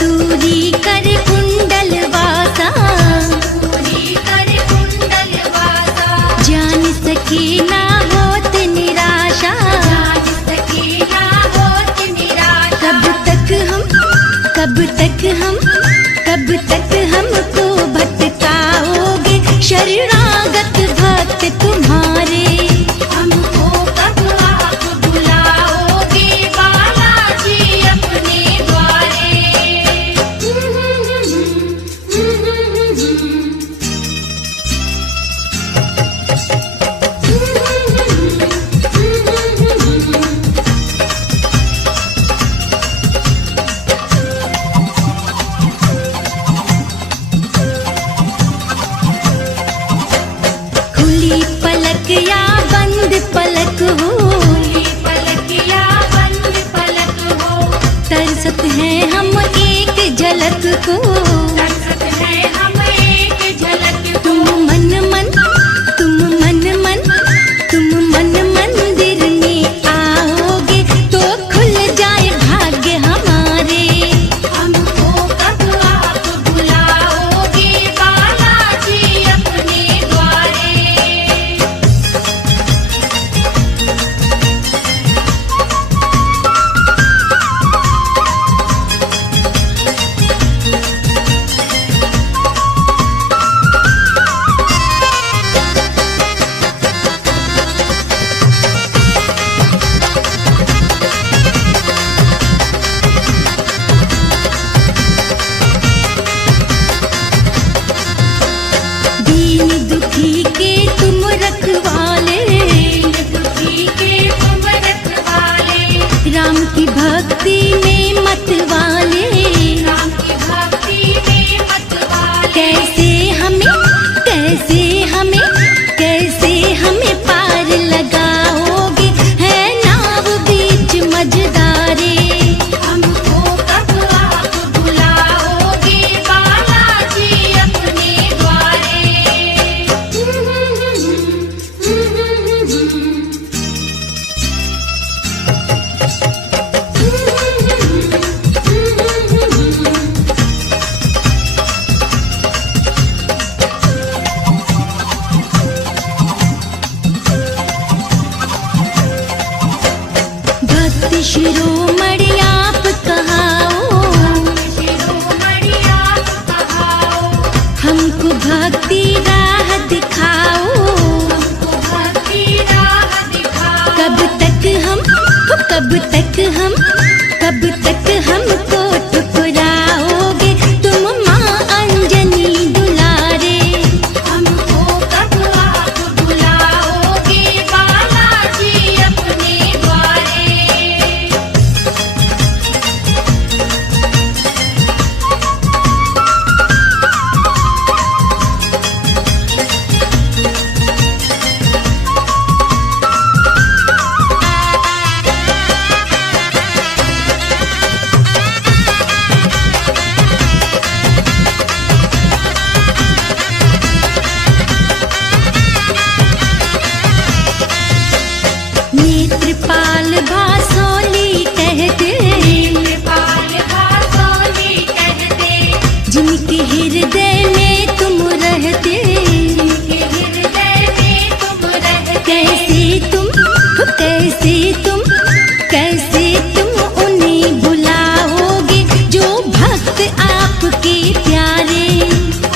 कस्तूरी कर कुंडल वासा, जान सके ना होत निराशा, कब तक हमको भटकाओगे शरणागत भक्त तुम्हारे। हमको कब आप बुलाओगे बालाजी अपने द्वारे। खुली पलक या बंद पलक हो, तरसत हैं हम एक झलक को। तुम मन मंदिर में आओगे तो खुल जाए भाग्य हमारे। हमको कब आप बुलाओगे बालाजी अपने द्वारे। दीन दुखी के तुम रखवाले, राम की भक्ति में मत वाले। कैसे हमें पार लगाओगे है नाव बीच मझधारे। हमको कब आप बुलाओगे बालाजी अपने द्वारे। भक्त शिरोमणि आप कहाओ, हमको भक्ति राह दिखाओ। कब तक हमको ठुकराओगे तुम माँ अंजनी दुलारे। हमको कब आप बुलाओगे बालाजी अपने द्वारे। नेत्रपाल भासोली कहते, जिनके हृदय में तुम रहते। कैसे तुम उन्हें बुलाओगे जो भक्त आपके प्यारे।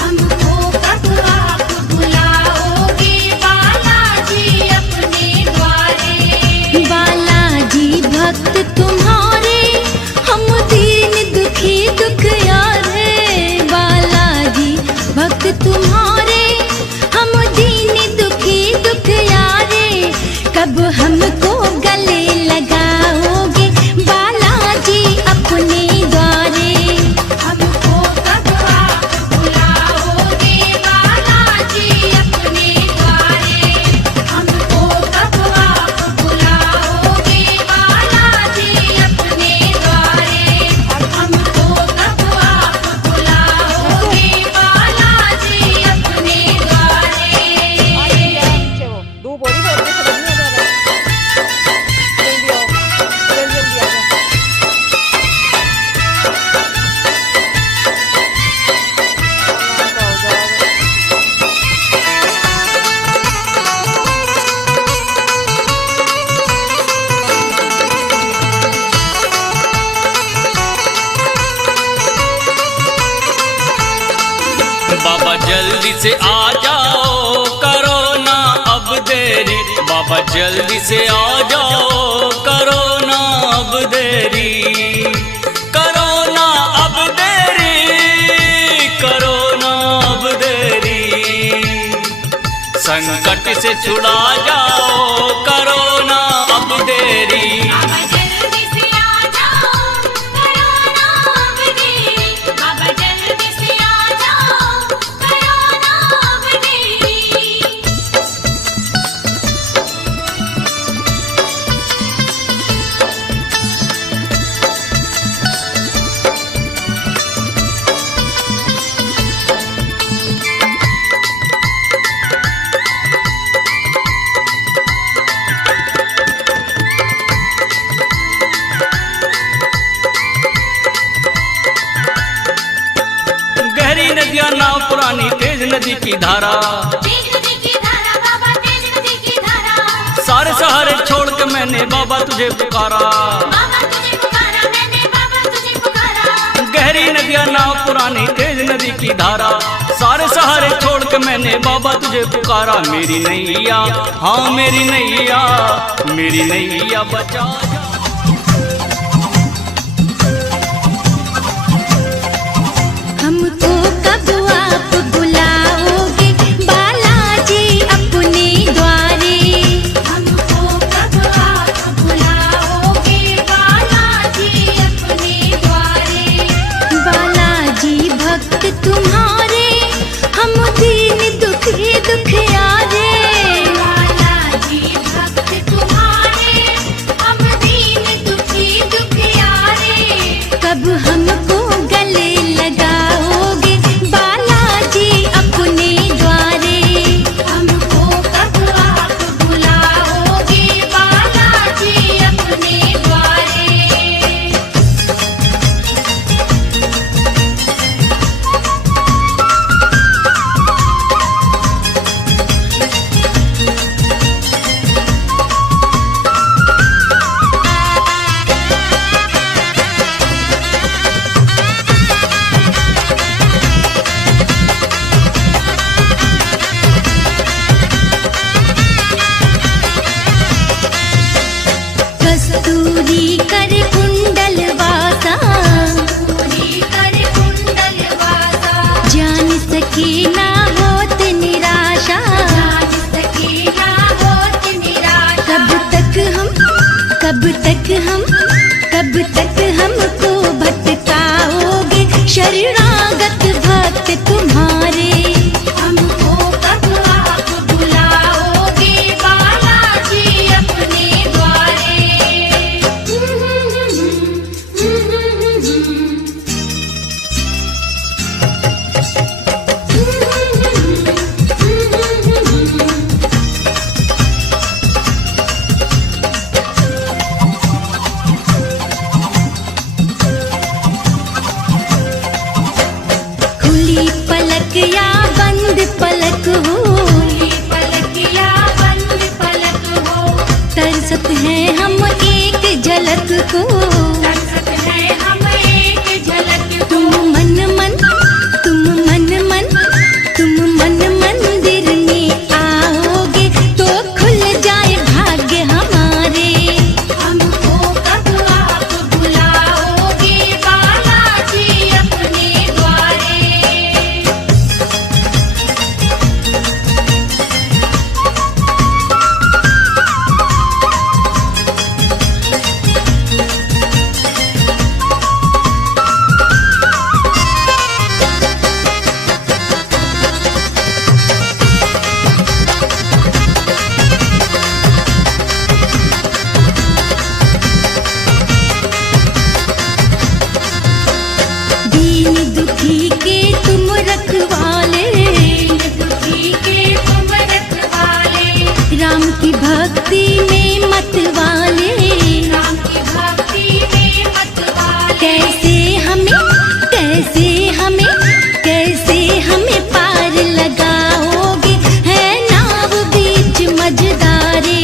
हमको कब आप बुलाओगे बालाजी अपने द्वारे। बालाजी भक्त तुम्हारे हम दीन दुखी दुखियारे। बालाजी भक्त तुम्हारे हम दीन दुखी दुखियारे। कब हमको गले लगाओगे बालाजी अपने द्वारे। हमको कब आप बुलाओगे बालाजी अपने द्वारे। हमको कब आप बुलाओगे बालाजी अपने द्वारे। हमको बाबा जल्दी से आ जाओ, करो ना अब देरी। बाबा जल्दी से आ जाओ, करो ना अब देरी। करो ना अब देरी, करो ना अब देरी। संकट से छुड़ा जाओ, करो ना अब देरी। गहरी नदियां नाव पुरानी, तेज नदी की धारा, सारे सहारे छोड़ के मैंने बाबा तुझे पुकारा। गहरी नदियां नाव पुरानी, तेज नदी की धारा, सारे सहारे छोड़ के मैंने बाबा तुझे पुकारा। मेरी नैया, हाँ मेरी नैया, मेरी नैया बचा। हमको कब आप बुलाओगे बालाजी अपने द्वारे? हमको कब आप बुलाओगे बालाजी अपने द्वारे? बालाजी भक्त तुम्हारे, हम दीन दुखी दुखियारे। बालाजी भक्त तुम्हारे, हम दीन दुखी दुखियारे। कब हमको गले लगाओगे बालाजी अपने द्वारे? हमको कब आप बुलाओगे बालाजी अपने द्वारे? कस्तूरी कर कुंडल वासा, जान सके ना होत निराशा। कब तक हमको भटकाओगे शरणागत भक्त तुम्हारे? हमको कब आप बुलाओगे बालाजी अपने द्वारे? खुली पलक या बंद पलक हो, पलक या बंद पलक हो, तरसत है हम एक झलक को। तरसत है हम एक झलक को। तुम मन मन, तुम मन मन, तुम मन मंदिर में आओगे तो खुल जाए भाग्य हमारे। हमको कब आप बुलाओगे बालाजी अपने द्वारे? दीन दुखी के तुम रखवाले, दुखी के तुम रखवाले। राम की भक्ति में मत वाले, राम की भक्ति में मत वाले। कैसे हमें पार लगाओगे, है नाव बीच मझधारे?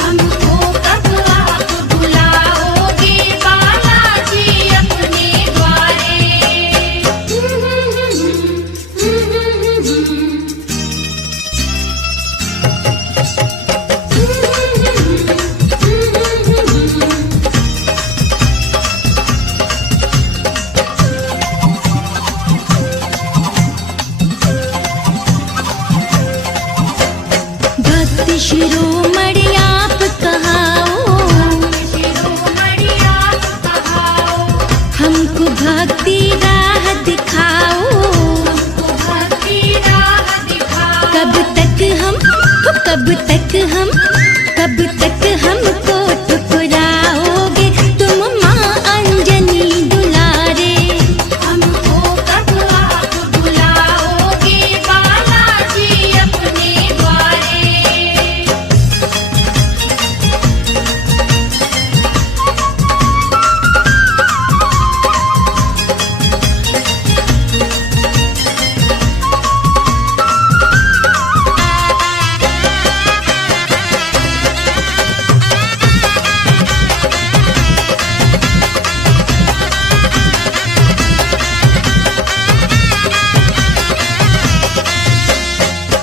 हमको कब आप बुलाओगे बालाजी अपने द्वारे? शिरोमणि आप कहाओ, हमको भक्ति राह दिखाओ। कब तक हमको ठुकराओगे तुम माँ अंजनी दुलारे। हमको कब आप बुलाओगे बालाजी अपने द्वारे।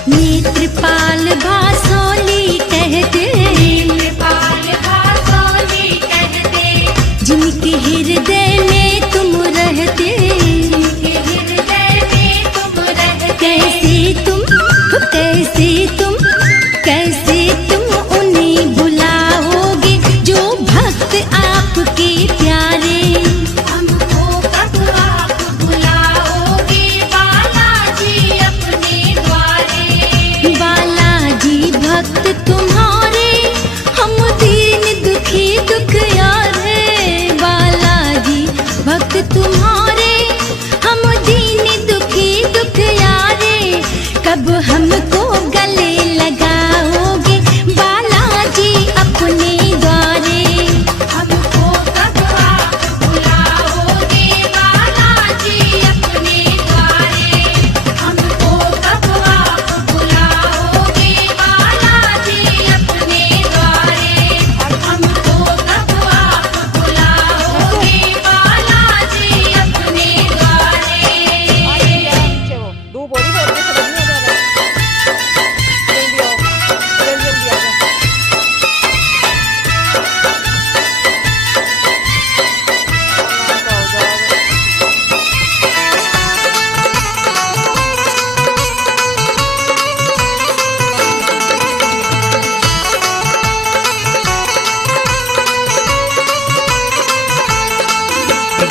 नेत्रपाल भासोली कहते, जिनके हृदय में तुम रहते। कैसे तुम उन्हें बुलाओगे जो भक्त आपके प्यारे। हमको कब आप बुलाओगे बालाजी अपने द्वारे। बालाजी भक्त तुम्हारे हम दीन दुखी दुखियारे। बालाजी भक्त तुम्हारे हम दीन दुखी दुखियारे। कब हमको गले लगाओगे बालाजी अपने द्वारे। हमको कब आप बुलाओगे बालाजी अपने द्वारे। हमको कब आप बुलाओगे बालाजी अपने द्वारे। हमको कब आप बुलाओगे बालाजी अपने द्वारे। Du boleh buat macam ni ada. Video dia.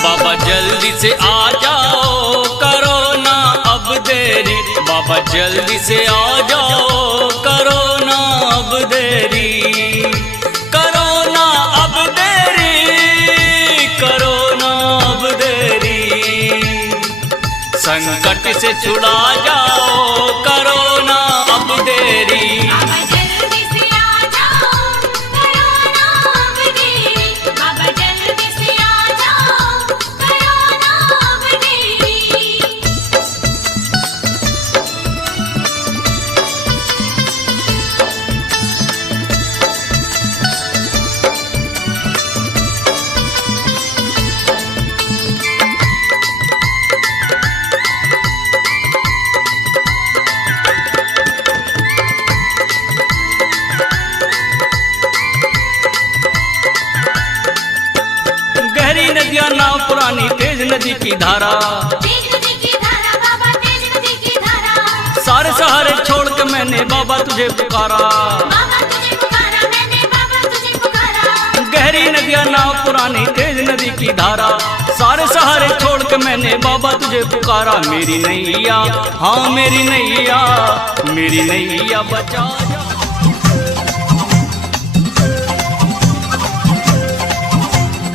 बाबा जल्दी से आ जाओ करो ना अब देरी। बाबा जल्दी से आ जाओ करो ना अब देरी। करो ना अब देरी, करो ना अब देरी। संकट से छुड़ा जाओ करो ना अब देरी। गहरी नदियाँ नाव पुरानी तेज नदी की धारा। सारे सहारे छोड़ के मैंने बाबा तुझे पुकारा। गहरी नदियाँ नाव पुरानी तेज नदी की धारा। सारे सहारे छोड़ के मैंने बाबा तुझे पुकारा। मेरी नैया, हाँ मेरी नैया, मेरी नैया बचा जा।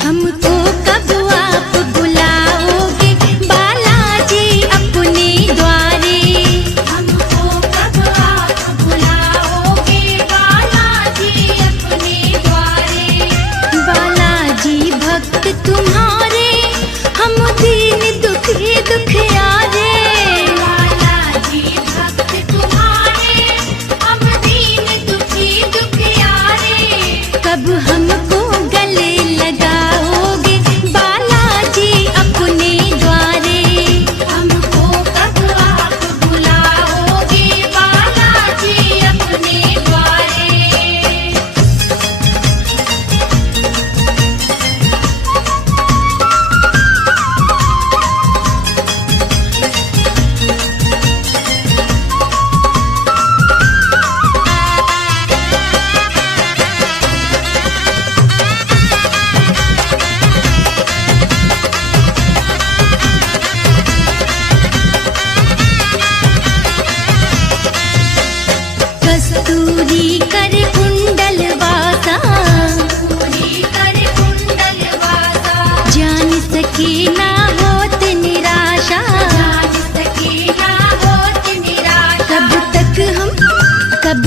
हमको कब आप बुलाओगे बालाजी अपने द्वारे। हमको कब आप बुलाओगे बालाजी अपने द्वारे। बालाजी भक्त तुम्हारे हम दीन दुखी दुखियारे। बालाजी भक्त तुम्हारे हम दीन दुखी दुखियारे। कब हमको गले लगाओगे बालाजी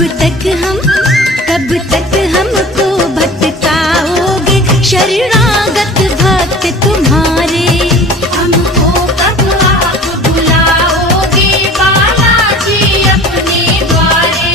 कब तक हमको भटकाओगे शरणागत भक्त तुम्हारे। हमको कब आप बुलाओगे बालाजी अपने द्वारे।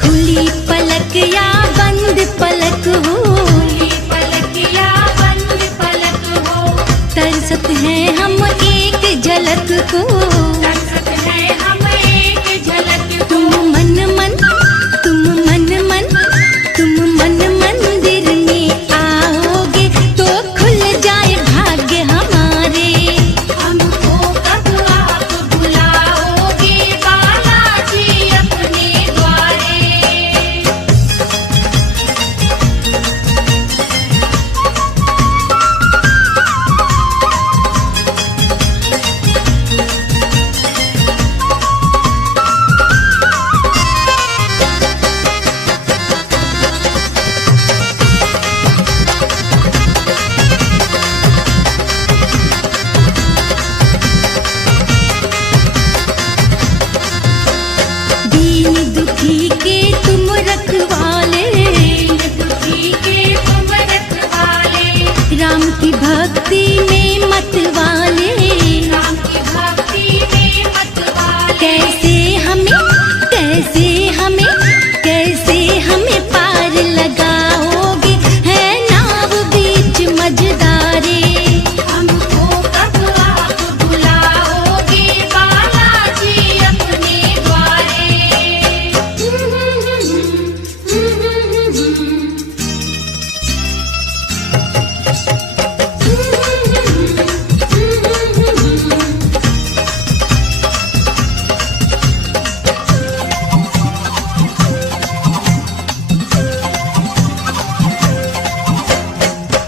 खुली पलक या बंद पलक हो, खुली पलक या बंद पलक हो, तरसत है हम एक झलक को, तरसत है हम एक झलक को। तुम मन मन मंदिर में आओगे तो खुल जाए भाग्य हमारे। हमको कब आप बुलाओगे बालाजी अपने द्वारे। दीन दुखी के तुम रखवाले, दीन दुखी के तुम रखवाले, राम की भक्ति में मत वाले, राम की भक्ति में मत वाले। कैसे हमें पार लगाओगे है नाव बीच मझधारे। हमको कब आप बुलाओगे बालाजी अपने द्वारे।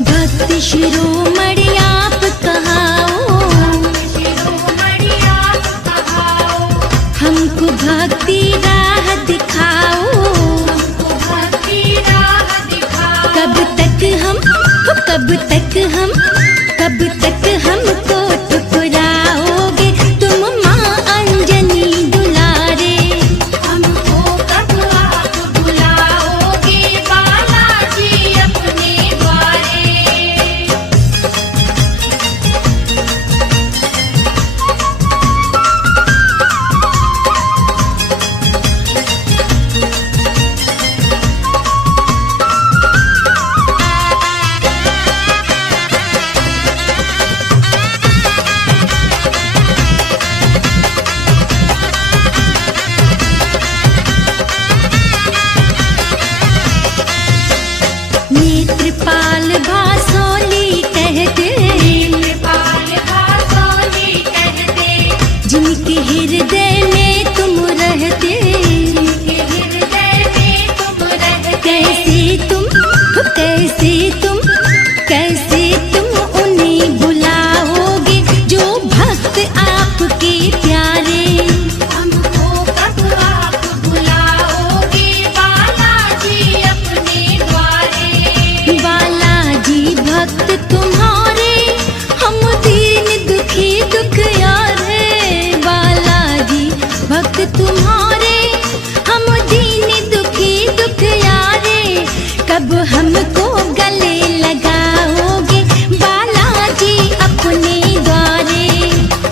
भक्त शिरोमणि आप कहाओ, शिरोमणि आप कहाओ, हमको भक्ति राह दिखाओ, हमको भक्ति राह दिखाओ। कब तक हमको ठुकराओगे तुम माँ अंजनी दुलारे। हमको कब आप बुलाओगे बालाजी अपने द्वारे। नेत्रपाल भासोली कहते, नेत्रपाल भासोली कहते, जिनके हृदय में तुम रहते, जिनके हृदय में तुम रहते। कैसे तुम उन्हें बुलाओगे जो भक्त आपके प्यारे। हमको कब आप बुलाओगे बालाजी अपने द्वारे। बालाजी भक्त तुम्हारे हम दीन दुखी दुखियारे। बालाजी भक्त तुम्हारे हम दीन दुखी दुखियारे। कब हमको गले लगाओगे बालाजी अपने द्वारे।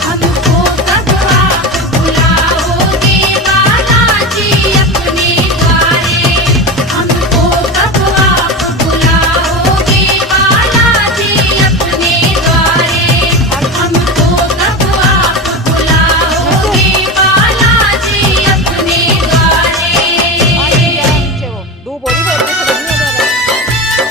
हमको कब आप बुलाओगे बालाजी अपने द्वारे। हमको कब आप बुलाओगे बालाजी अपने द्वारे। हमको कब आप बुलाओगे बालाजी अपने द्वारे। Ay, ya, chevo. Du, por ahí, por ahí, por ahí, por ahí.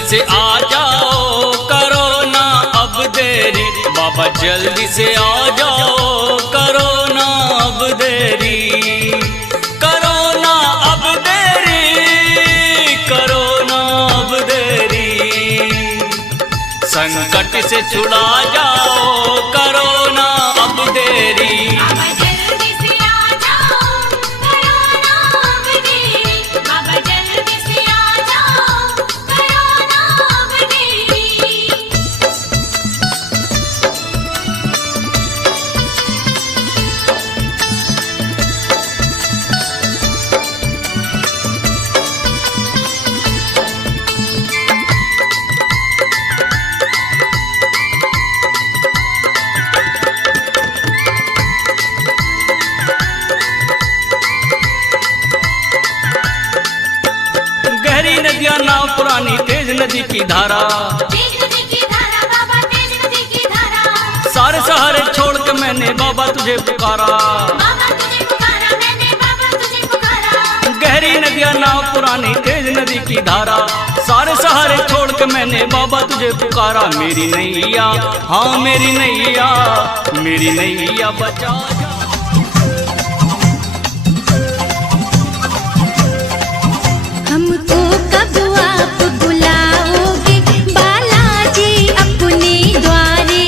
जल्दी से आ जाओ, करो ना अब देरी, बाबा जल्दी से आ जाओ, करो ना अब देरी, करो ना अब देरी, करो ना अब देरी, संकट से छुड़ा जाओ, करो ना अब देरी। गहरी नदियां नाव पुरानी तेज नदी की धारा, सारे सहारे छोड़ के मैंने बाबा तुझे पुकारा। गहरी नदियां नाव पुरानी तेज नदी की धारा, सारे सहारे छोड़ के मैंने बाबा तुझे पुकारा। मेरी नैया, हाँ मेरी नैया, मेरी नैया बचा जा। हमको कब आप बुलाओगे बालाजी अपने द्वारे,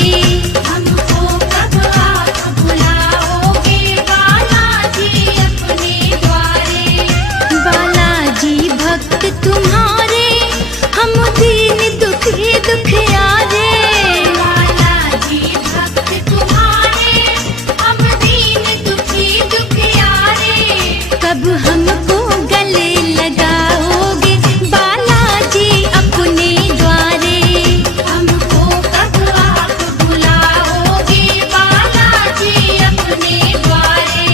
हमको कब आप बुलाओगे बालाजी अपने द्वारे। बालाजी भक्त तुम्हारे, हम दीन दुखी दुखियारे, बालाजी भक्त तुम्हारे, हम दीन दुखी दुखियारे। कब हमको गले लगाओगे बालाजी अपने द्वारे, हमको कब आप बुलाओगे बालाजी अपने द्वारे।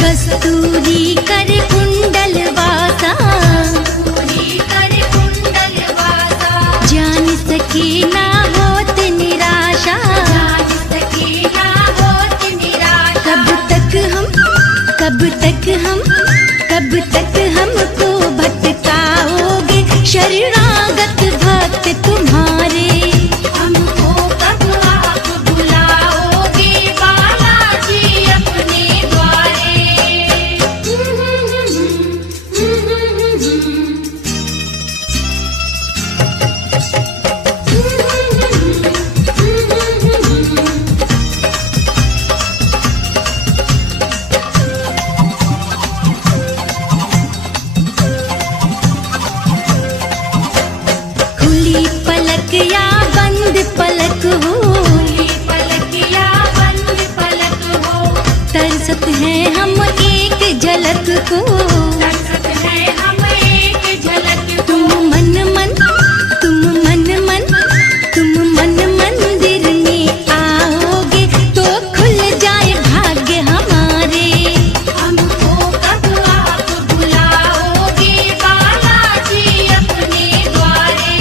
कस्तूरी कर कुंडल वासा, जान सके ना होत निराशा, कब तक हम, कब तक हम, कब तक हमको भटकाओगे शरणागत भक्त तुम्हारे। हमको कब आप बुलाओगे बालाजी अपने द्वारे। खुली पलक या बंद पलक हो, खुली पलक या बंद पलक हो, तरसत है हम एक झलक को, तरसत है हम एक झलक को। तुम मन मन, तुम मन मन, तुम मन मंदिर में आओगे तो खुल जाए भाग्य हमारे। हमको कब आप बुलाओगे बालाजी अपने द्वारे।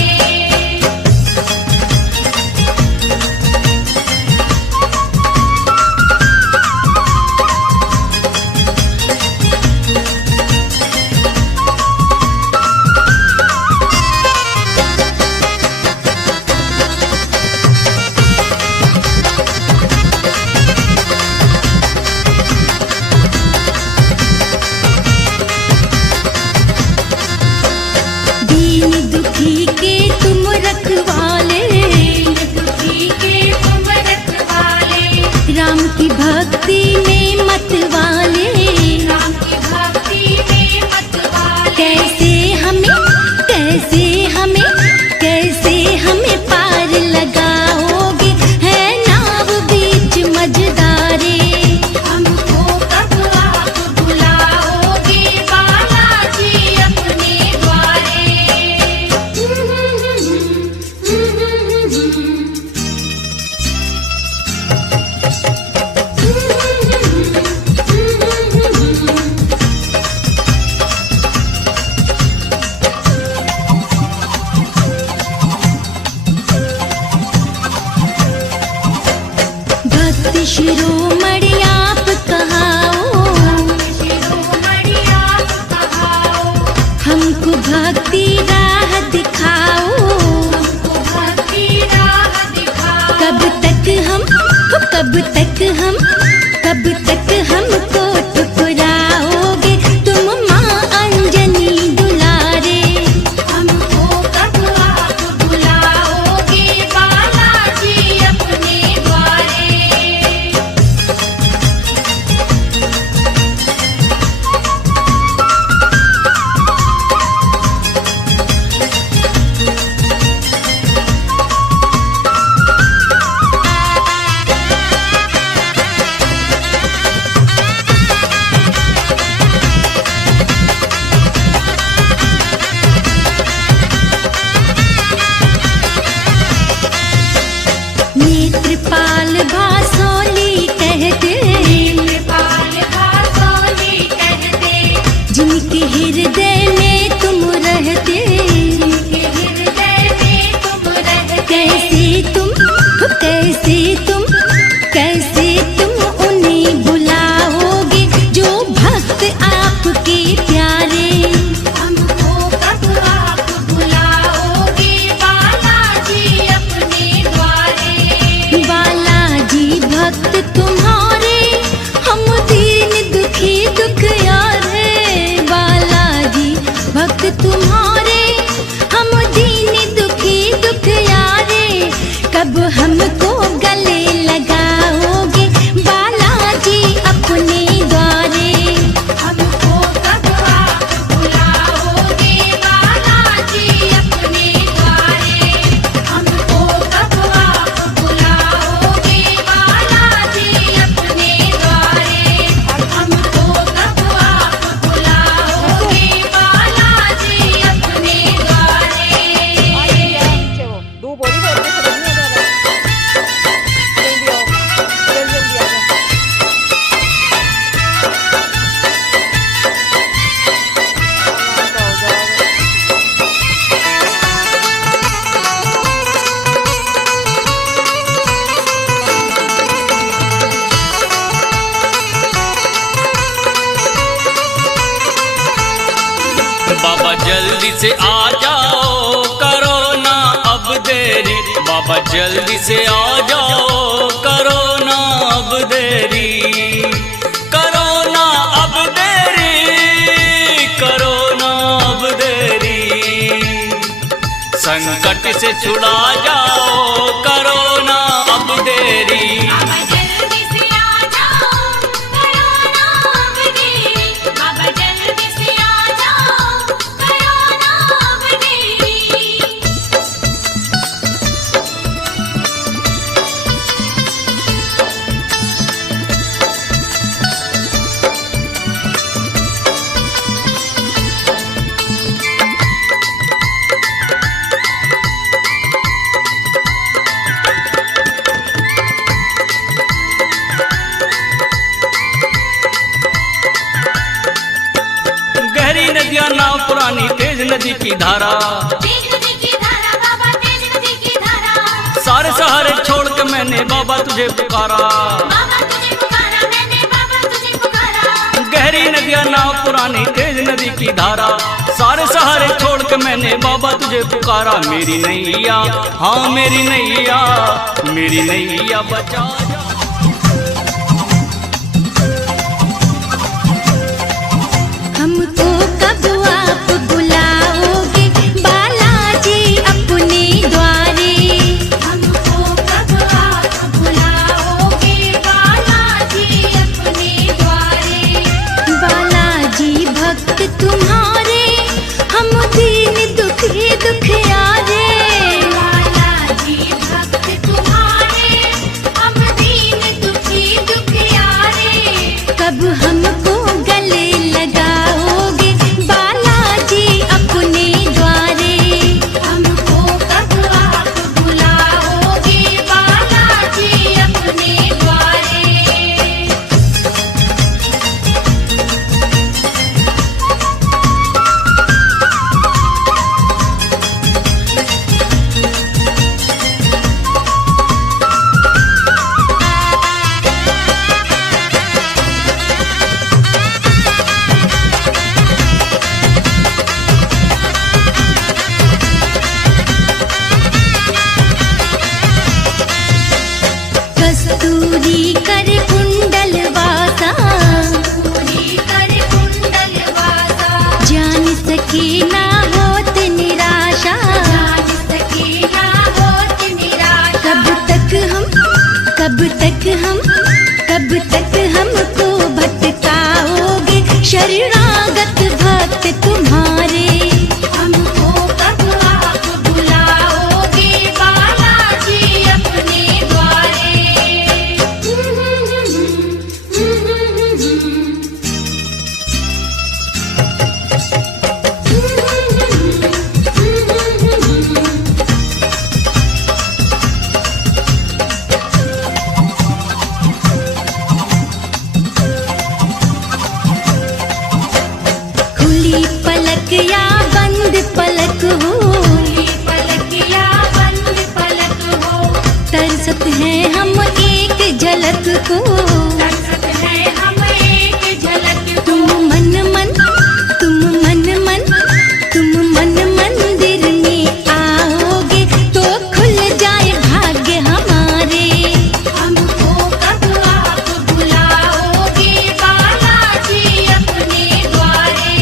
बाबा जल्दी से आ जाओ, करो ना अब देरी। बाबा जल्दी से आ जाओ, करो ना अब देरी। करो ना अब देरी, करो ना अब देरी। संकट से छुड़ा जाओ, करो ना अब देरी। बाबा जल्दी से आ जाओ, करो ना अब देरी। बाबा जल्दी से आ जाओ, करो ना अब देरी। गहरी नदियां नाव पुरानी, तेज नदी की धारा। तेज नदी की धारा बाबा, तेज नदी की धारा। सारे सहारे छोड़ के मैंने बाबा तुझे पुकारा। बाबा तुझे पुकारा मैंने, बाबा तुझे पुकारा। गहरी नदियां नाव पुरानी, तेज नदी की धारा। सारे सहारे छोड़ के मैंने बाबा तुझे पुकारा। मेरी नैया, हाँ मेरी नैया, मेरी नैया बचा जा। हमको कब आप बुलाओगे बालाजी अपने द्वारे। हमको कब आप बुलाओगे बालाजी अपने द्वारे। बालाजी भक्त तुम्हारे, हम दीन दुखी दुखियारे। बालाजी भक्त तुम्हारे, हम दीन दुखी दुखियारे। कब हमको गले लगाओगे बालाजी अपने द्वारे। हमको कब आप बुलाओगे बालाजी अपने द्वारे। कस्तूरी कर कुंडल वासा, कस्तूरी कर कुंडल वासा। जान सके ना होत निराशा, जान सके ना होत निराशा। कब तक हमको भटकाओगे शरणागत भक्त तुम्हारे। हमको कब आप बुलाओगे बालाजी अपने द्वारे। खुली पलक या बंद पलक हो, खुली पलक या बंद पलक हो। तरसत है हम एक झलक को, तरसत है हम एक झलक को। तुम मन मंदिर में आओगे तो खुल जाए भाग्य हमारे। हमको कब आप बुलाओगे बालाजी अपने द्वारे।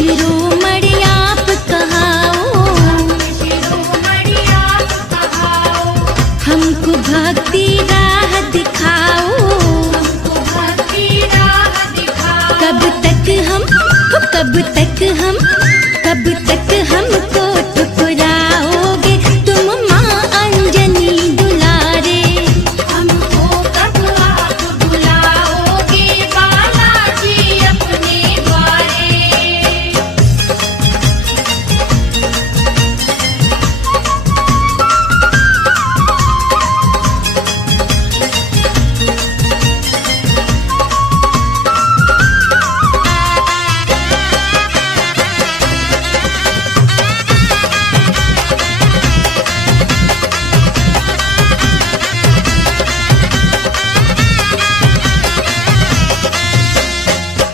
शिरोमणि आप कहाओ, हमको भक्ति राह दिखाओ। कब तक हमको ठुकराओगे तुम माँ अंजनी दुलारे। हमको कब आप बुलाओगे बालाजी अपने द्वारे।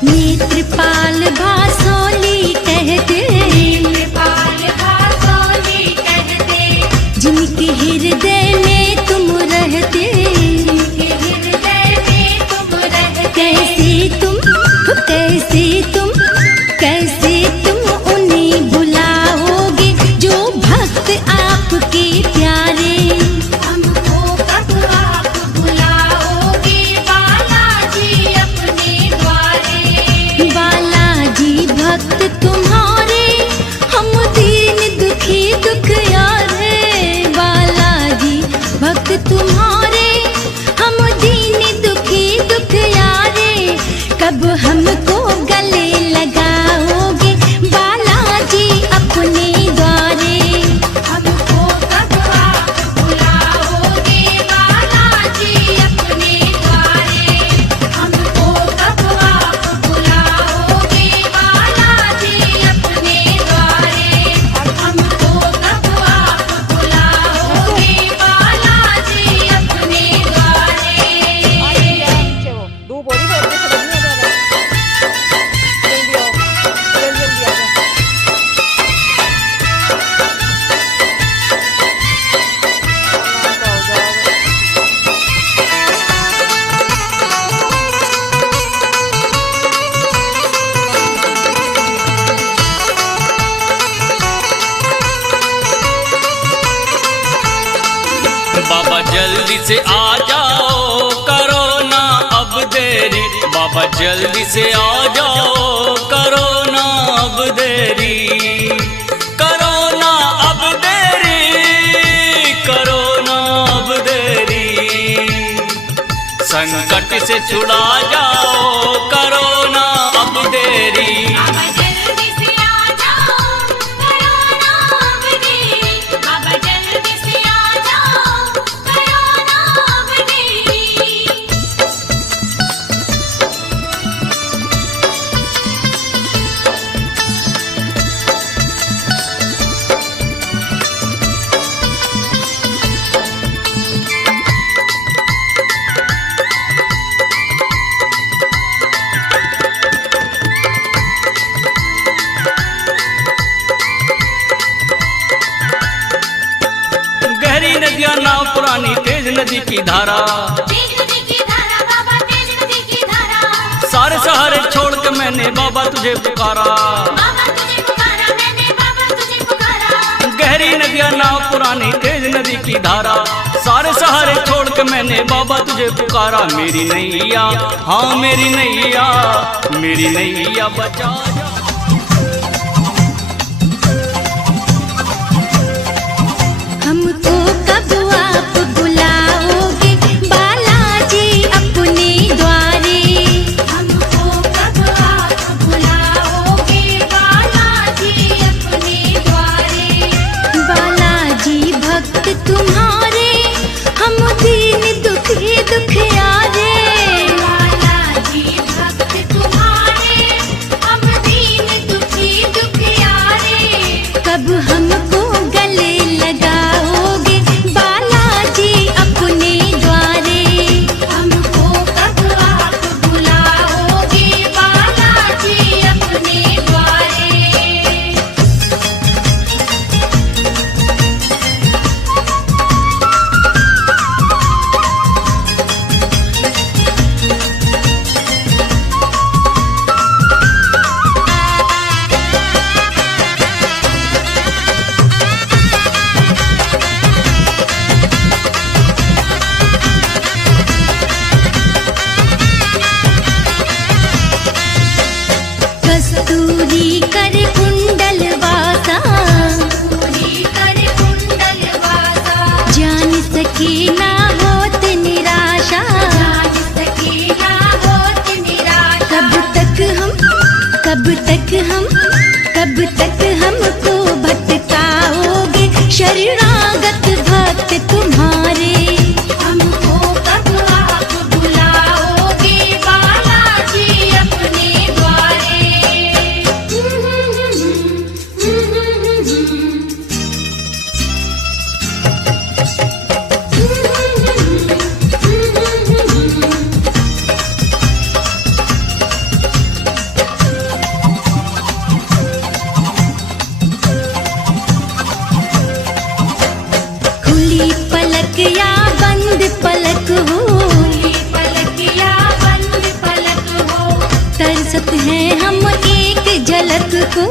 नेत्रपाल भासोली कहते, जिनके हृदय में तुम रहते। कैसे तुम उन्हें बुलाओगे जो भक्त आपके प्यारे। हमको कब आप बुलाओगे बालाजी अपने द्वारे। बालाजी भक्त तुम्हारे हम दीन दुखी दुखियारे। बालाजी भक्त तुम्हारे हम दीन दुखी दुखियारे। कब हमको गले लगाओगे बालाजी अपने द्वारे। हमको कब आप बुलाओगे बालाजी अपने द्वारे। हमको कब आप बुलाओगे बालाजी अपने द्वारे। हमको कब आप बुलाओगे बालाजी अपने द्वारे। पीछे वो दो बोरी बोरी से लगी है जरा। जल्दी आओ, जल्दी आ जाओ। सामान का हो जाएगा। बाबा जल्दी से आ जाओ करो ना अब देरी। बाबा जल्दी से आ जाओ करो ना अब देरी। करो ना अब देरी, करो ना अब देरी। संकट से छुड़ा जाओ करो ना अब देरी। बाबा जल्दी से आ जाओ करो ना अब देरी। बाबा जल्दी से आ जाओ करो ना अब देरी। गहरी नदियां नाव पुरानी तेज नदी की धारा। तेज नदी की धारा बाबा, तेज नदी की धारा। सारे सहारे छोड़ के मैंने बाबा तुझे पुकारा। बाबा तुझे पुकारा मैंने, बाबा तुझे पुकारा। गहरी नदियां नाव पुरानी तेज नदी की धारा। सारे सहारे छोड़ के मैंने बाबा तुझे पुकारा। मेरी नैया, हाँ मेरी नैया, मेरी नैया बचा जा। हमको कब आप बुलाओगे बालाजी अपने द्वारे। हमको कब आप बुलाओगे बालाजी अपने द्वारे। बालाजी भक्त तुम्हारे हम दीन दुखी दुखियारे। बालाजी भक्त तुम्हारे हम दीन पूरी कर कुंडल वासा, जान सके ना होत निराशा। कब तक हमको भटकाओगे शरणागत भक्त तुम्हारे। हमको कब आप बुलाओगे बालाजी अपने द्वारे। खुली पलक या बंद पलक हो, तरसत है हम एक झलक को।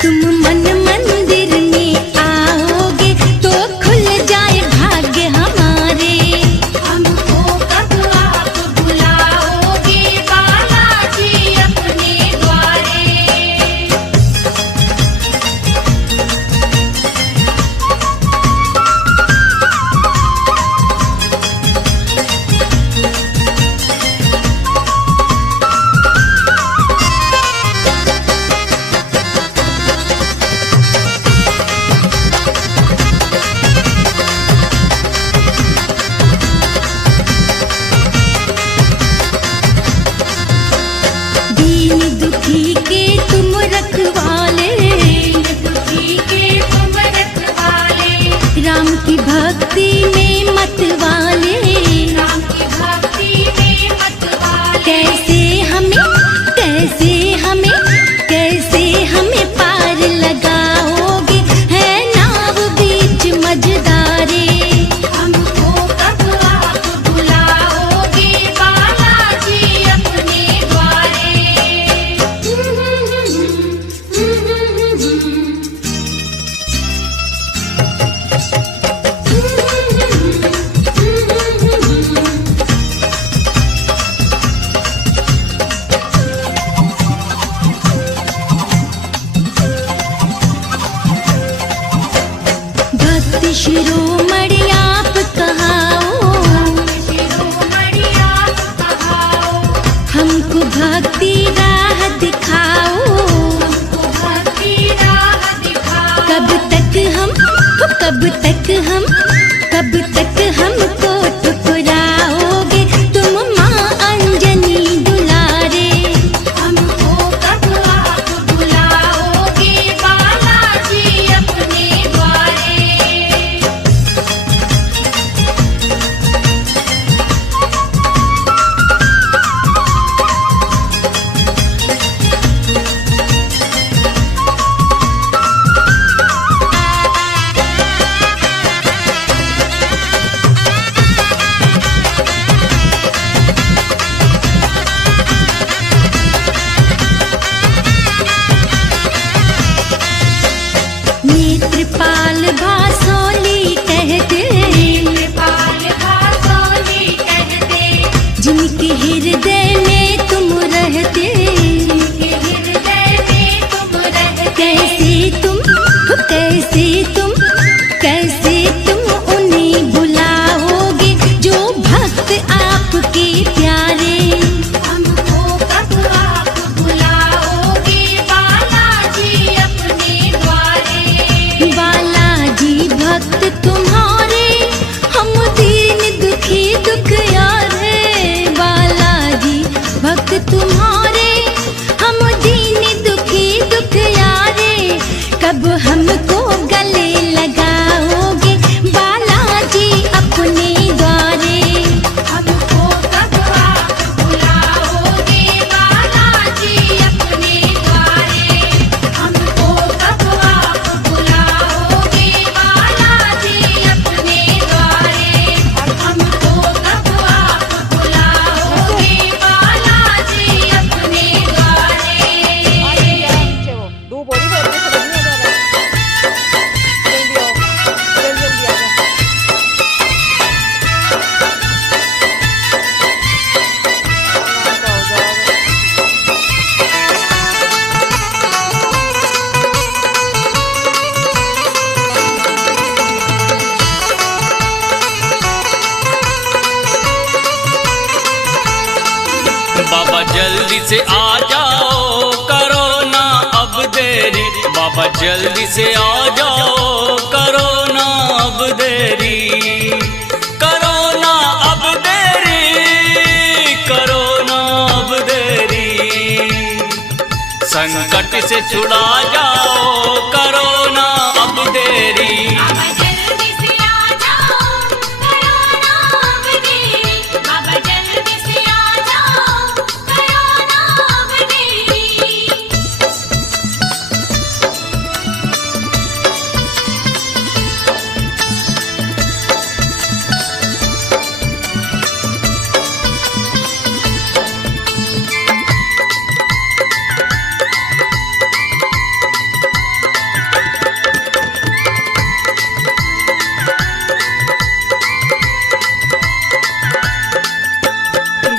तुम मन मंदिर में आओगे तो खुल जाए भाग्य हमारे। हमको कब आप बुलाओगे बालाजी अपने द्वारे। दीन दुखी के तुम रखवाले, राम की भक्ति में मत वाले। कैसे हमें पार लगाओगे है नाव बीच मझधारे। हमको कब आप बुलाओगे बालाजी अपने द्वारे। भक्त शिरोमणि आप कहाओ, हमको भक्ति राह दिखाओ। कब तक हमको ठुकराओगे तुम माँ अंजनी दुलारे। हमको कब आप बुलाओगे बालाजी अपने द्वारे। नेत्रपाल भासोली कहते, जिनके हृदय में तुम रहते। कैसे तुम उन्हें बुलाओगे जो भक्त आपके प्यारे। हमको कब आप बुलाओगे बालाजी अपने द्वारे। बालाजी भक्त तुम्हारे हम दीन दुखी दुखियारे। बालाजी भक्त तुम्हारे हम दीन दुखी दुखियारे। कब हमको गले लगाओगे बालाजी अपने द्वारे। हमको कब आप बुलाओगे बालाजी अपने द्वारे। हमको कब आप बुलाओगे बालाजी अपने द्वारे। हमको कब आप बुलाओगे बालाजी अपने द्वारे। Due buoni, से आ जाओ, करो ना अब देरी, बाबा जल्दी से आ जाओ, करो ना अब देरी, करो ना अब देरी, करो ना अब देरी, संकट से छुड़ा जाओ, करो ना अब देरी। बाबा जल्दी से आ जाओ, करो ना अब देरी, बाबा जल्दी से आ जाओ, करो ना अब देरी।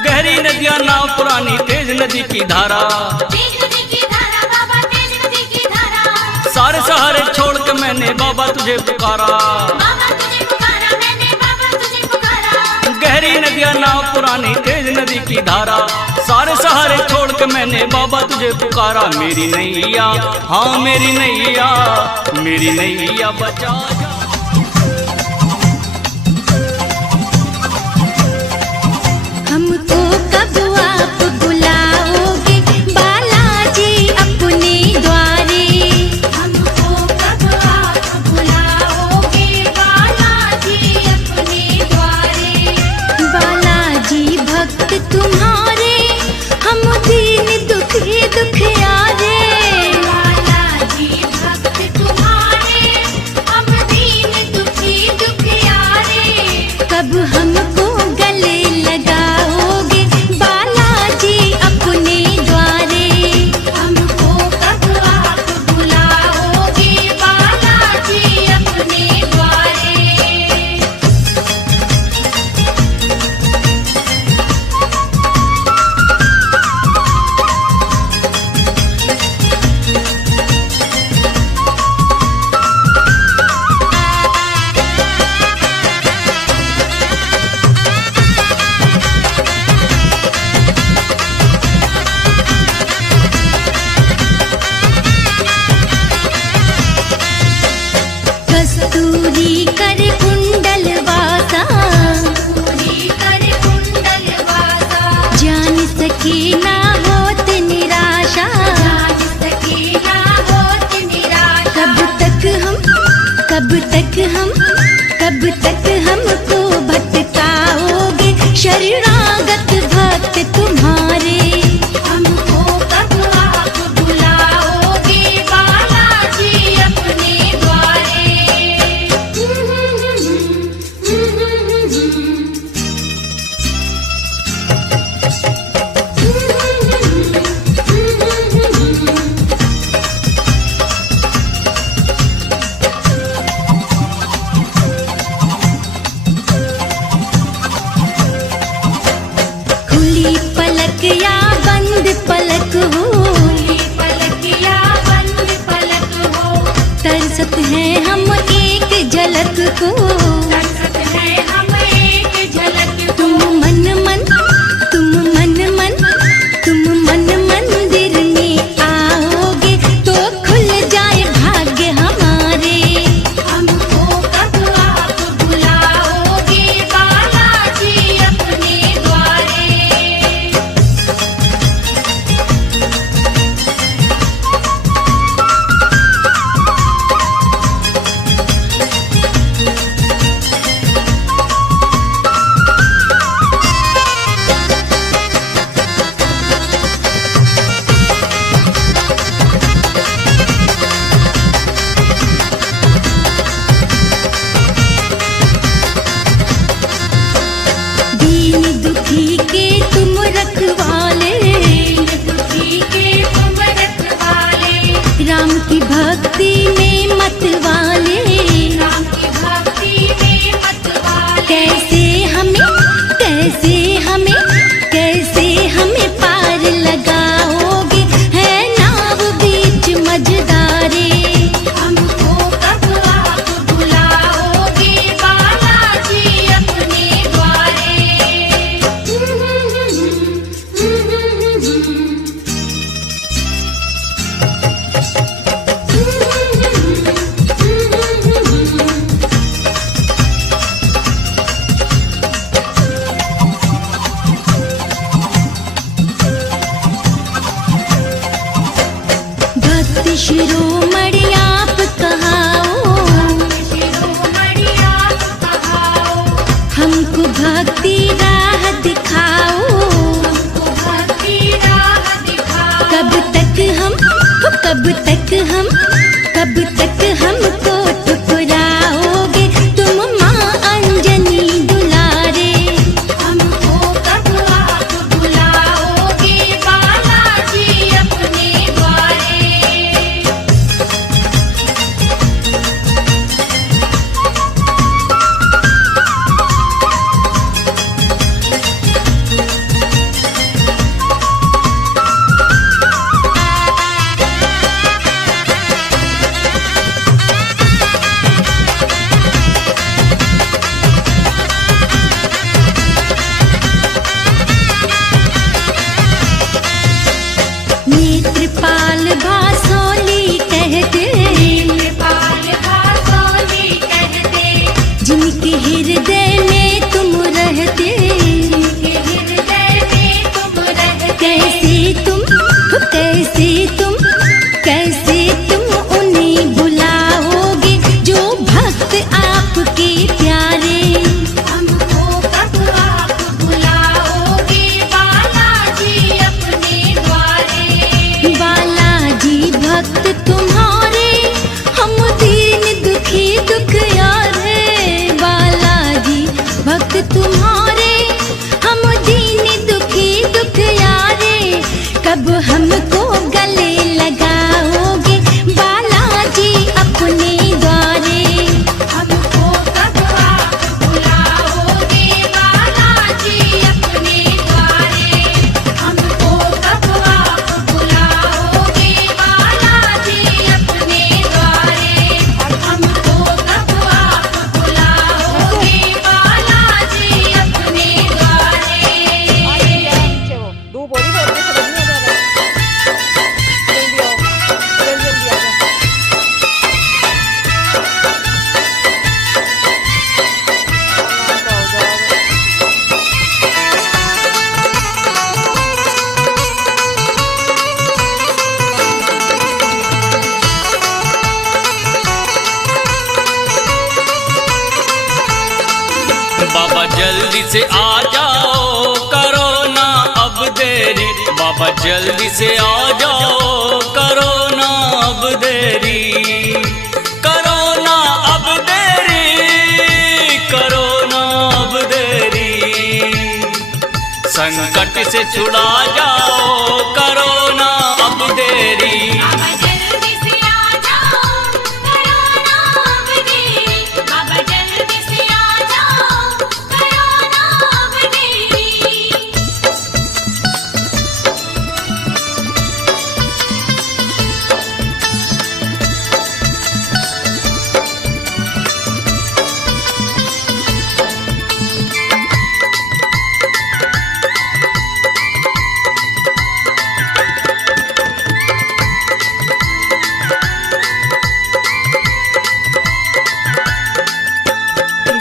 गहरी नदियां नाव पुरानी, तेज नदी की धारा, तेज नदी की धारा बाबा, तेज नदी की धारा, सारे सहारे छोड़ के मैंने बाबा तुझे पुकारा, बाबा तुझे पुकारा मैंने, बाबा तुझे पुकारा। गहरी नदियां नाव पुरानी, तेज नदी की धारा, सारे सहारे छोड़ के मैंने बाबा तुझे पुकारा। मेरी नैया, हाँ मेरी नैया, मेरी नैया बचा जा। हमको कब आप बुलाओगे बालाजी अपने द्वारे, हमको कब आप बुलाओगे बालाजी अपने द्वारे। बालाजी भक्त तुम्हारे, हम दीन दुखी दुखियारे, बालाजी भक्त तुम्हारे, हम दीन दुखी दुखियारे। कब हमको गले लगाओगे बालाजी अपने द्वारे, हमको कब आप बुलाओगे बालाजी अपने द्वारे। कस्तूरी कर कुंडल वासा, कस्तूरी कर कुंडल वासा, जान सके ना होत निराशा, जान सके ना होत निराशा। कब तक हमको भटकाओगे शरणागत भक्त तुम्हारे, हमको कब आप बुलाओगे बालाजी अपने द्वारे। खुली पलक या बंद पलक हो, खुली पलक या बंद पलक हो, तरसत है हम एक झलक को, तरसत है हम एक झलक को। तुम मन मंदिर में आओगे तो खुल जाए भाग्य हमारे, हमको कब आप बुलाओगे बालाजी अपने द्वारे। कब तक हमको ठुकराओगे तुम माँ अंजनी दुलारे। हमको कब आप बुलाओगे बालाजी अपने द्वारे। नेत्रपाल भासोली कहते, नेत्रपाल भासोली कहते, जिनके हृदय में तुम रहते, जिनके हृदय में तुम रहते। कैसे तुम उन्हें बुलाओगे जो भक्त आपके प्यारे। हमको कब आप बुलाओगे बालाजी अपने द्वारे। बालाजी भक्त तुम्हारे हम दीन दुखी दुखियारे। बालाजी भक्त तुम्हारे हम दीन दुखी दुखियारे। कब हमको गले लगाओगे बालाजी अपने द्वारे। हमको कब आप बुलाओगे बालाजी अपने द्वारे। हमको कब आप बुलाओगे बालाजी अपने द्वारे। हमको कब आप बुलाओगे बालाजी अपने द्वारे। पीछे वो दो बोली बोल के समझ नहीं आ रहा। जल्दी आओ, जल्दी आ जाओ। आराम से हो जाओगे। बाबा जल्दी से आ जाओ करो ना अब देरी। बाबा जल्दी से आ जाओ करो ना अब देरी। करो ना अब देरी, करो ना अब देरी। संकट से छुड़ा जाओ करो ना अब देरी। बाबा जल्दी से आ जाओ करो ना अब देरी। बाबा जल्दी से आ जाओ करो ना अब देरी।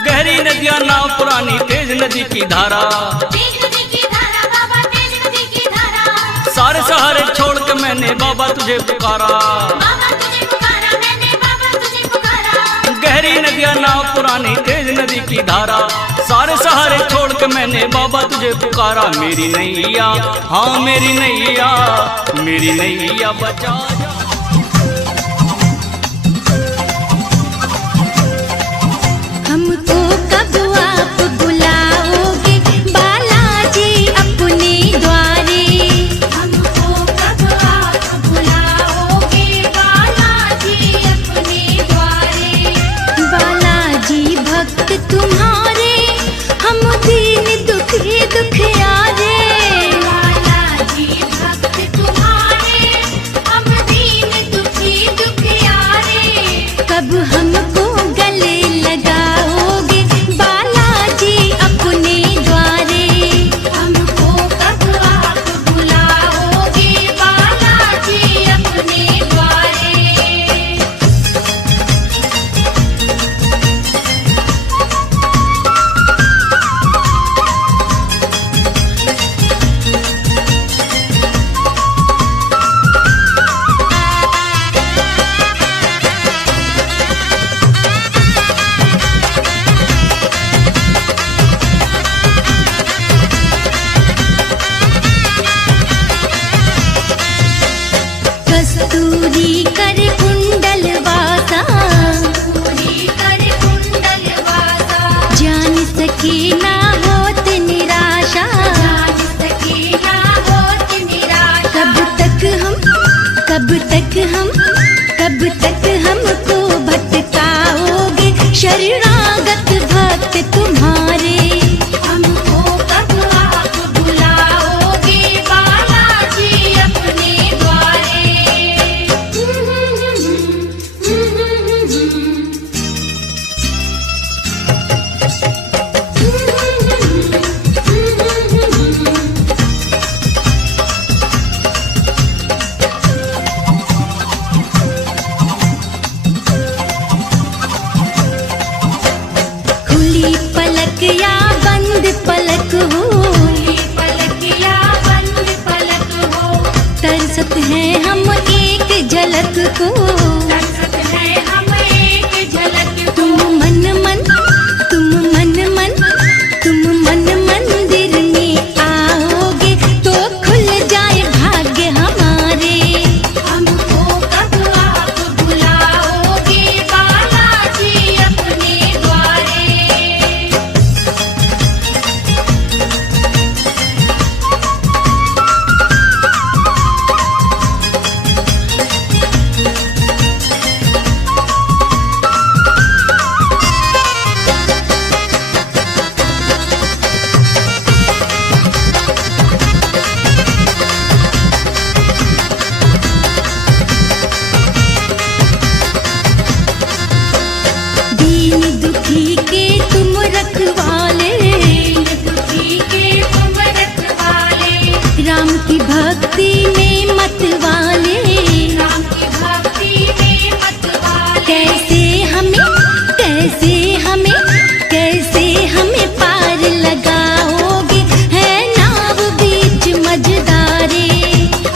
गहरी नदियां नाव पुरानी तेज नदी की धारा। तेज नदी की धारा बाबा, तेज नदी की धारा। सारे सहारे छोड़ के मैंने बाबा तुझे पुकारा। बाबा तुझे पुकारा मैंने, बाबा तुझे पुकारा। गहरी नदियां नाव पुरानी तेज नदी की धारा। सारे सहारे छोड़ के मैंने बाबा तुझे पुकारा। मेरी नैया, हाँ मेरी नैया, मेरी नैया बचा जा। हमको कब आप बुलाओगे बालाजी अपने द्वारे। हमको कब आप बुलाओगे बालाजी अपने द्वारे। बालाजी भक्त तुम्हारे हम दीन दुखी दुखियारे। बालाजी भक्त तुम्हारे हम दीन दुखी दुखियारे। कब हमको गले लगाओगे बालाजी अपने द्वारे। हमको कब आप बुलाओगे बालाजी अपने द्वारे। पलकिया बंद पलक हो, पलकिया बंद पलक हो, तरसत है हम एक झलक को। तरसत है हम एक झलक को। तुम मन मन तुम मन मन तुम मन मंदिर में आओगे तो खुल जाए भाग्य हमारे। हमको कब आप बुलाओगे बालाजी अपने द्वारे। दीन दुखी के तुम रखवाले, दुखी के तुम रखवाले, राम की भक्ति में मत वाले। राम की भक्ति में मतवाले। कैसे हमें कैसे हमें कैसे हमें पार लगाओगे, है नाव बीच मझदारे।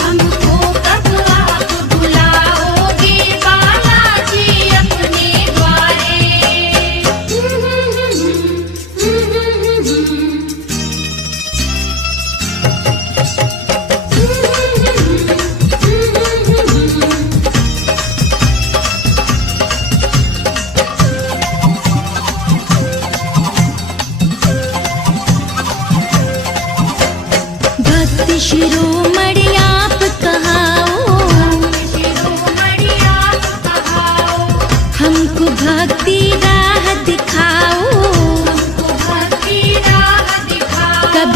हमको कब आप बुलाओगे बालाजी अपने द्वारे। भक्त शिरोमणि आप कहाओ, शिरोमणि आप कहाओ, हमको भक्ति राह दिखाओ। हमको भक्ति राह दिखाओ। कब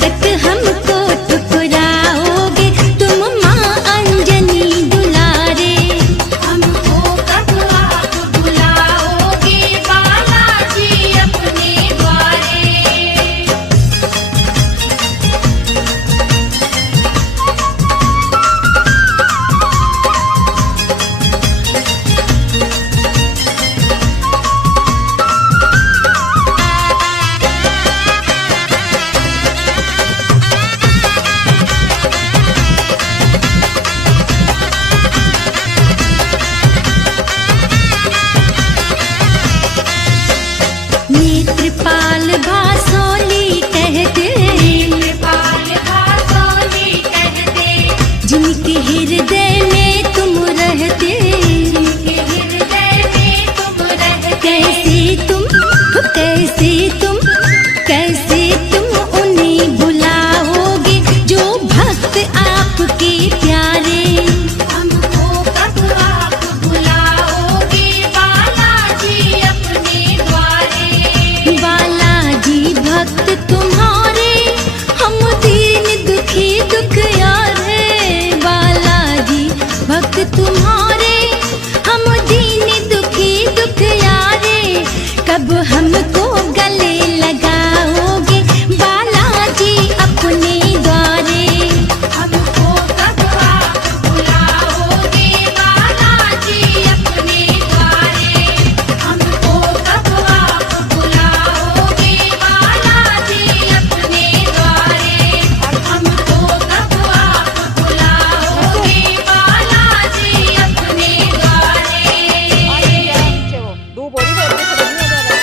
तक हमको ठुकराओगे तुम माँ अंजनी दुलारे। हमको कब आप बुलाओगे बालाजी अपने द्वारे। नेत्रपाल भासोली कहते, नेपाल भासोली कहते, जिनके हृदय में तुम रहते। के हृदय में तुम रहते। कैसे तुम उन्हें बुलाओगे जो भक्त आपके प्यारे। हमको कब आप बुलाओगे बालाजी अपने द्वारे। बालाजी भक्त तुम्हारे, हम दीन दुखी दुखियार है। बालाजी भक्त तुम्हारे, हम दीन दुखी दुखियारे। कब हमको गले लगाओगे बालाजी अपने द्वारे। हमको कब आप बुलाओगे बालाजी अपने द्वारे। हमको कब आप बुलाओगे बालाजी अपने द्वारे। हमको कब आप बुलाओगे बालाजी अपने द्वारे। नीचे वो दो बोरी बोरी से बढ़िया जा रहा है।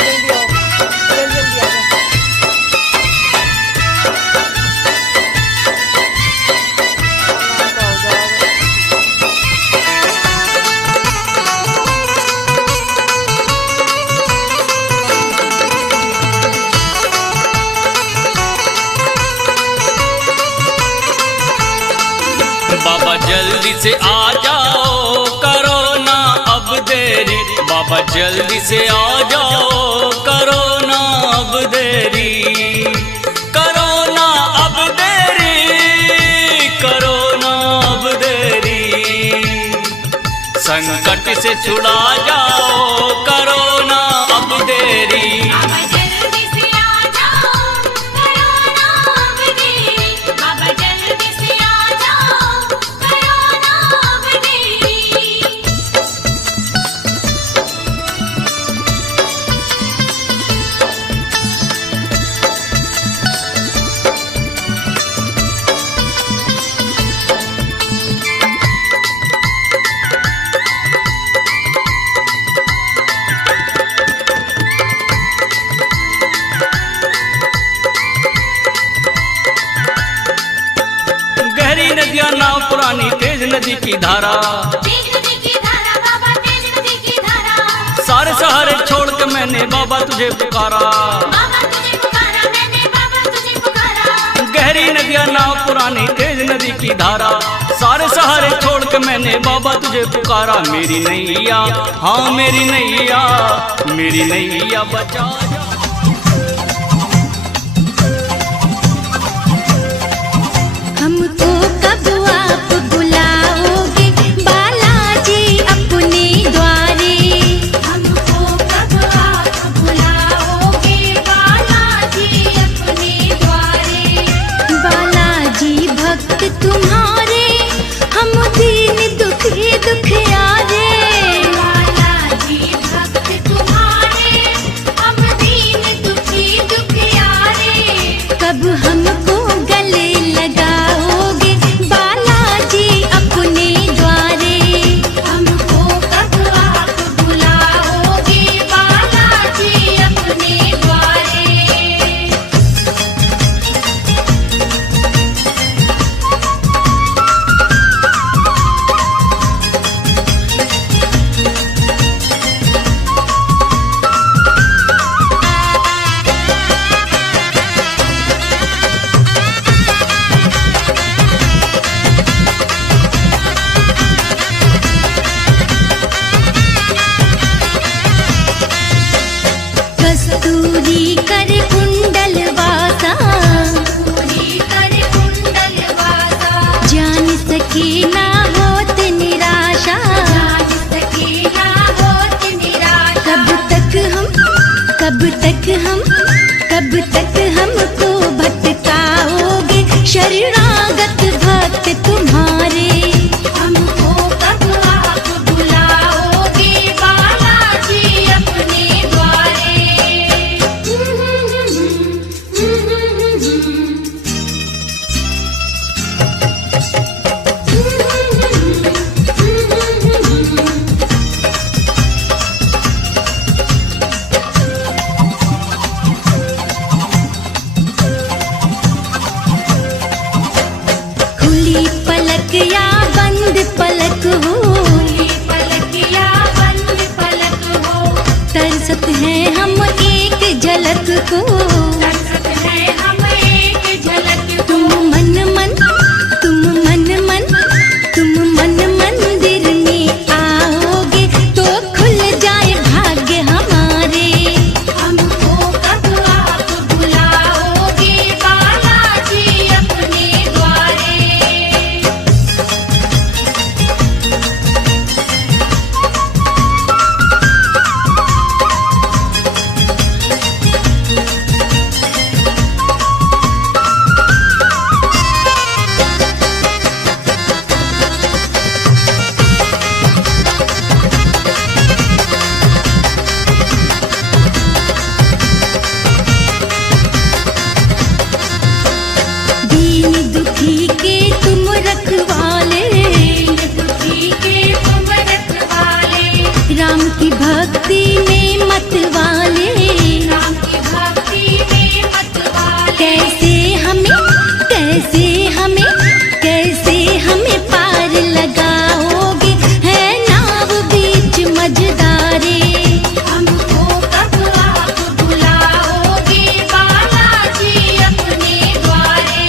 जल्दी आओ, जल्दी आ जाओ। आराम का हो जाएगा। बाबा जल्दी से आ जाओ, करो ना अब देरी। बाबा जल्दी से आ जाओ, करो ना अब देरी। करो ना अब देरी, करो ना अब देरी। संकट से छुड़ा जाओ, करो ना अब देरी। बाबा जल्दी से आ जाओ, करो ना अब देरी। बाबा जल्दी से आ जाओ, करो ना अब देरी। नदी की धारा, तेज नदी की धारा बाबा, तेज नदी की धारा। सारे सहारे छोड़ के मैंने बाबा तुझे पुकारा, बाबा तुझे पुकारा मैंने, बाबा तुझे पुकारा। गहरी नदियाँ नाव पुरानी तेज नदी की धारा, सारे सहारे छोड़ के मैंने बाबा तुझे पुकारा। मेरी नैया, हाँ मेरी नैया, मेरी नैया बचा जा। हमको कब आप बुलाओगे बालाजी अपने द्वारे, हमको कब आप बुलाओगे बालाजी अपने द्वारे। बालाजी भक्त तुम्हारे हम दीन दुखी दुखियारे। बालाजी भक्त तुम्हारे, हम दीन दुखी दुखियारे। कब हमको गले लगाओगे बालाजी अपने द्वारे, हमको कब आप बुलाओगे बालाजी अपने द्वारे। कस्तूरी कर कुंडल वासा, पूरी कर कुंडल वासा, जान सके ना होत निराशा। जान सके ना होत निराशा। कब तक हमको भटकाओगे शरणागत भक्त तुम्हारे। हमको कब आप बुलाओगे बालाजी अपने द्वारे। खुली पलक या बंद पलक हो, खुली पलक या बंद पलक हो, तरसत है हम एक झलक को। तरसत है हम एक झलक को। तुम मन मंदिर में आओगे तो खुल जाए भाग्य हमारे। हमको कब आप बुलाओगे बालाजी अपने द्वारे। दीन दुखी के तुम रखवाले, दीन दुखी के तुम रखवाले। राम की भक्ति में मत वाले। राम की भक्ति में मत वाले। कैसे हमें पार लगाओगे है नाव बीच मझधारे। हमको कब आप बुलाओगे बालाजी अपने द्वारे।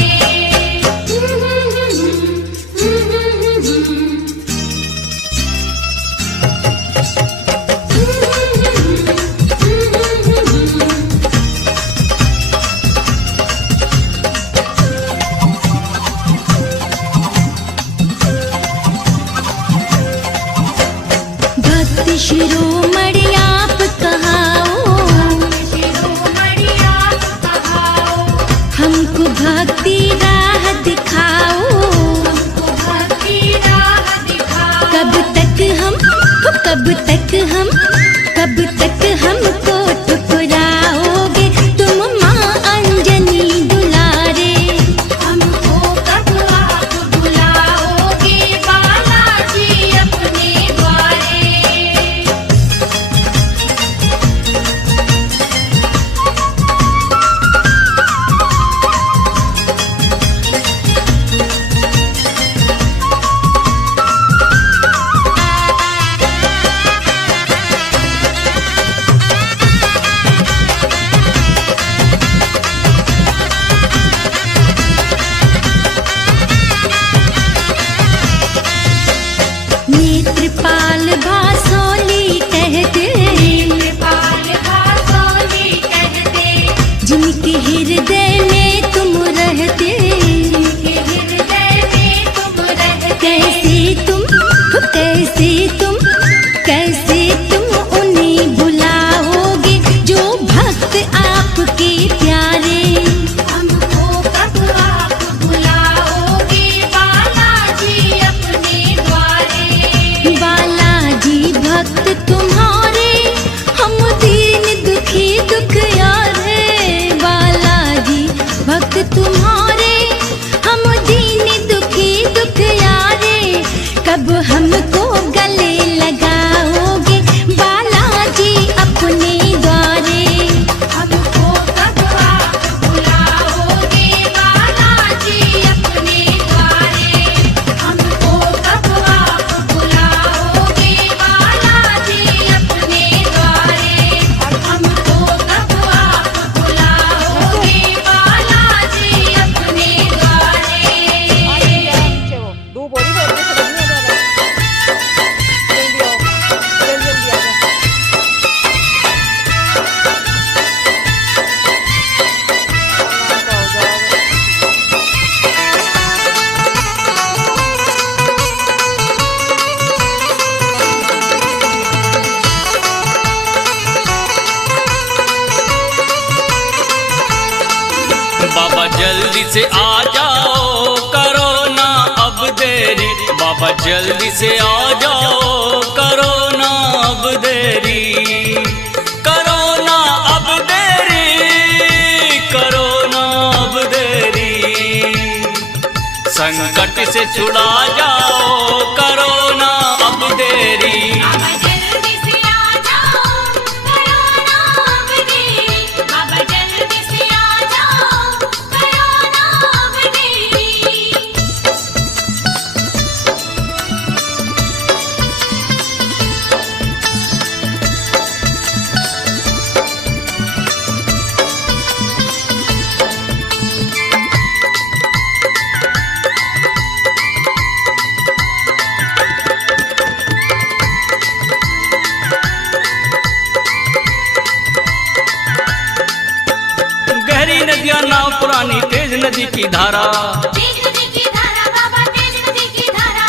भक्त शिरोमणि आप कहाओ, शिरोमणि आप कहाओ। हमको भक्ति राह दिखाओ। हमको भक्ति राह दिखाओ। कब तक हमको ठुकराओगे तुम माँ अंजनी दुलारे। हमको कब आप बुलाओगे बालाजी अपने द्वारे। धूप हो रही बहुत तेज से नहीं आ जा रहा। जल्दी आओ, जल्दी जल्दी आ जाओ। आराम का हो जाओगे। बाबा जल्दी से आ जाओ, करो ना अब देरी। बाबा जल्दी से आ जाओ, करो ना अब देरी। करो ना अब देरी, करो ना अब देरी। संकट से छुड़ा जाओ, करो ना अब देरी। बाबा जल्दी से आ जाओ, करो ना अब देरी। बाबा जल्दी से आ जाओ, करो ना अब देरी। गहरी नदियां नाव पुरानी, तेज नदी की धारा। तेज नदी की धारा बाबा, तेज नदी की धारा।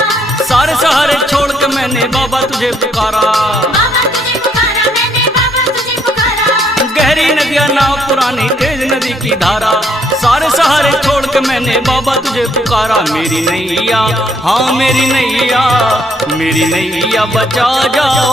सारे सहारे छोड़ के मैंने बाबा तुझे पुकारा। बाबा तुझे पुकारा मैंने, बाबा तुझे पुकारा। गहरी नदियां नाव पुरानी, तेज नदी की धारा। सारे सहारे छोड़ के मैंने बाबा तुझे पुकारा। मेरी नैया, हाँ मेरी नैया, मेरी नैया बचा जाओ।